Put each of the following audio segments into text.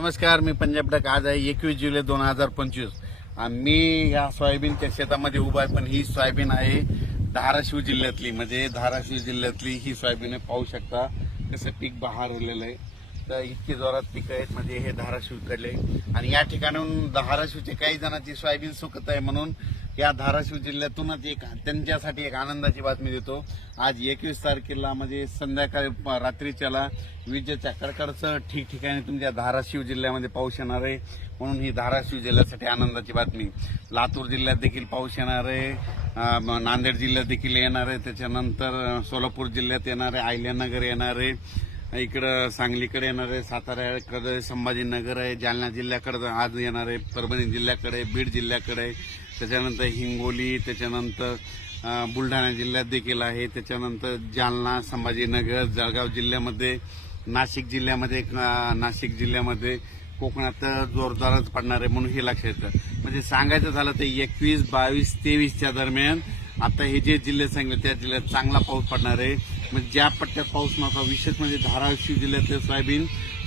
नमस्कार मी पंजाब डक आज आहे एकवीस जुलै दोन हजार पंचवीस मी ह्या सोयाबीनच्या शेतामध्ये उभा आहे पण ही सोयाबीन आहे धाराशिव जिल्ह्यातली म्हणजे धाराशिव जिल्ह्यातली ही सोयाबीन आहे पाहू शकता कसं पीक उरलेलं आहे तर इतकी जोरात पीक आहेत म्हणजे हे धाराशिवकडले आणि या ठिकाणाहून धाराशिवचे काही जणांची सोयाबीन सुकत आहे म्हणून या धाराशिव जिल्ह्यातूनच एक त्यांच्यासाठी एक आनंदाची बातमी देतो आज एकवीस तारखेला म्हणजे संध्याकाळी रात्रीच्याला विजेच्या कडकडचं ठिकठिकाणी तुमच्या धाराशिव जिल्ह्यामध्ये पाऊस येणार आहे म्हणून ही धाराशिव जिल्ह्यासाठी आनंदाची बातमी लातूर जिल्ह्यात देखील पाऊस येणार आहे नांदेड जिल्ह्यात देखील येणार आहे त्याच्यानंतर सोलापूर जिल्ह्यात येणार आहे आयल्यानगर येणार आहे इकडं सांगलीकडे येणार आहे साताऱ्याकडे संभाजीनगर आहे जालना जिल्ह्याकडे आज येणार आहे परभणी जिल्ह्याकडे बीड जिल्ह्याकडे त्याच्यानंतर हिंगोली त्याच्यानंतर बुलढाणा जिल्ह्यात देखील आहे त्याच्यानंतर जालना संभाजीनगर जळगाव जिल्ह्यामध्ये नाशिक जिल्ह्यामध्ये नाशिक जिल्ह्यामध्ये कोकणात जोरदारच पडणार आहे म्हणून हे लक्षात येतं म्हणजे सांगायचं झालं तर एकवीस बावीस तेवीसच्या दरम्यान आता हे जे जिल्हे सांगितले त्या जिल्ह्यात चांगला पाऊस पडणार आहे म्हणजे ज्या पट्ट्यात पाऊस नव्हता विशेष म्हणजे धाराशिव जिल्ह्यातलं सोयाबीन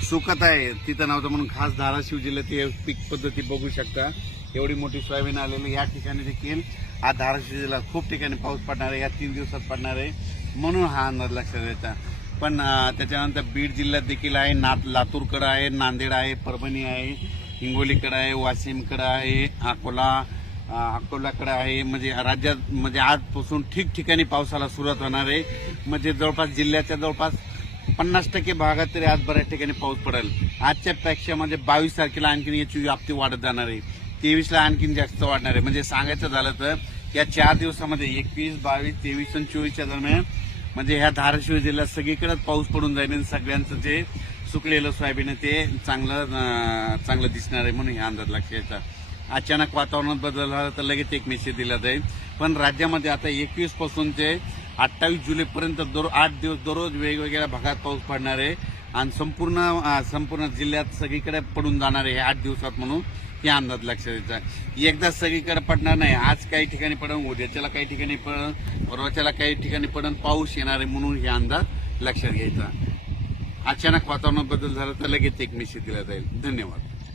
सुकत आहे तिथं नव्हतं म्हणून खास धाराशिव जिल्ह्यात हे पीक पद्धती बघू शकता एवढी मोठी सोयाबीन आलेली या ठिकाणी देखील आज धाराशिव जिल्ह्यात खूप ठिकाणी पाऊस पडणार आहे या तीन दिवसात पडणार आहे म्हणून हा अंदाज लक्षात येतात पण त्याच्यानंतर बीड जिल्ह्यात देखील आहे नात लातूरकडं आहे नांदेड आहे परभणी आहे हिंगोलीकडं आहे वाशिमकडं आहे अकोला अकोलाकडे आहे म्हणजे राज्यात म्हणजे आजपासून ठिकठिकाणी पावसाला सुरुवात होणार आहे म्हणजे जवळपास जिल्ह्याच्या जवळपास पन्नास टक्के भागात तरी आज बऱ्याच ठिकाणी पाऊस पडेल आजच्या पेक्षा म्हणजे बावीस तारखेला आणखी याची व्याप्ती वाढत जाणार आहे तेवीसला आणखीन जास्त वाढणार आहे म्हणजे सांगायचं झालं तर या चार दिवसामध्ये एकवीस बावीस तेवीस आणि चोवीसच्या दरम्यान म्हणजे ह्या धाराशिव जिल्ह्यात सगळीकडेच पाऊस पडून जाईल आणि सगळ्यांचं जे सुकलेलं सोयाबीन आहे ते चांगलं चांगलं दिसणार आहे म्हणून ह्या अंदाज लक्षात अचानक वातावरणात बदल झाला तर लगेच एक मेसेज दिला जाईल पण राज्यामध्ये आता एकवीस पासून ते अठ्ठावीस जुलैपर्यंत दर आठ दिवस दररोज वेगवेगळ्या भागात पाऊस पडणार आहे आणि संपूर्ण संपूर्ण जिल्ह्यात सगळीकडे पडून जाणार आहे हे आठ दिवसात म्हणून या अंदाज लक्षात द्यायचा एकदा सगळीकडे पडणार नाही आज काही ठिकाणी पडून उद्याच्याला काही ठिकाणी पडन परवाच्याला काही ठिकाणी पडन पाऊस येणार आहे म्हणून हे अंदाज लक्षात घ्यायचा अचानक वातावरणात बदल झाला तर लगेच एक मेसेज दिला जाईल धन्यवाद